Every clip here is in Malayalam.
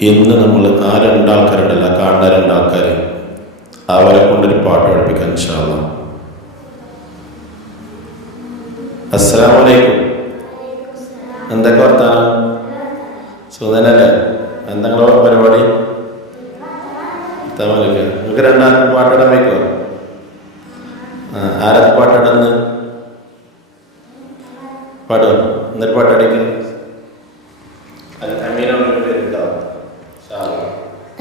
ഇന്ന് നമ്മൾ ആ രണ്ടാൾക്കാരുണ്ടല്ല കാണുന്ന രണ്ടാൾക്കാർ അവരെ കൊണ്ടൊരു പാട്ട് പഠിപ്പിക്കാൻ ഇൻഷാല്ല അസ്സലാം വലൈക്കും എന്തൊക്കെ വർത്താനം? സുഖനല്ലേ എന്തെങ്കിലും പരിപാടി? നിങ്ങൾക്ക് രണ്ടാൾക്കും പാട്ടിടാൻ വയ്ക്കോ ആ ആരൊക്കെ പാടും എന്നിട്ട് പാട്ടടിക്കും?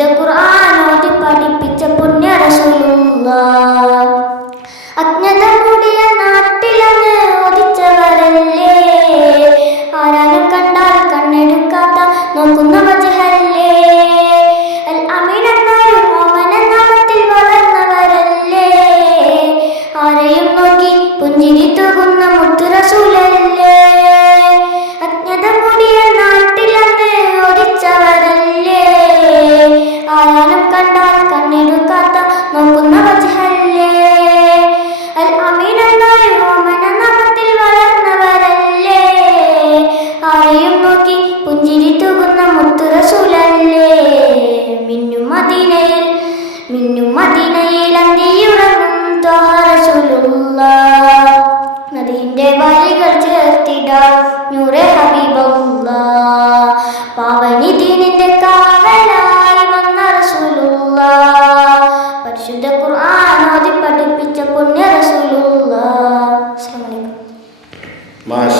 പരിശുദ്ധ ഖുർആൻ ഓതി പഠിപ്പിച്ച പുണ്യ റസൂലുള്ളാഹ് ആരെയും നോക്കി പുഞ്ചിരി തൂകുന്ന മുത്തു റസൂലല്ലേ മിന്നും മദീനയിൽ മിന്നും മദീനയിൽ തോഹറസൂലുള്ള നദീന്റെ വരികൾ ചേർത്തിടാൻ നൂറെ ഹബീബുള്ളാഹ് പാവനി കാവലായി വന്ന റസൂലുള്ള. പരിശുദ്ധ ഖുർആൻ ഓതി പഠിപ്പിച്ച പുണ്യ റസൂലുള്ള. മാഷാ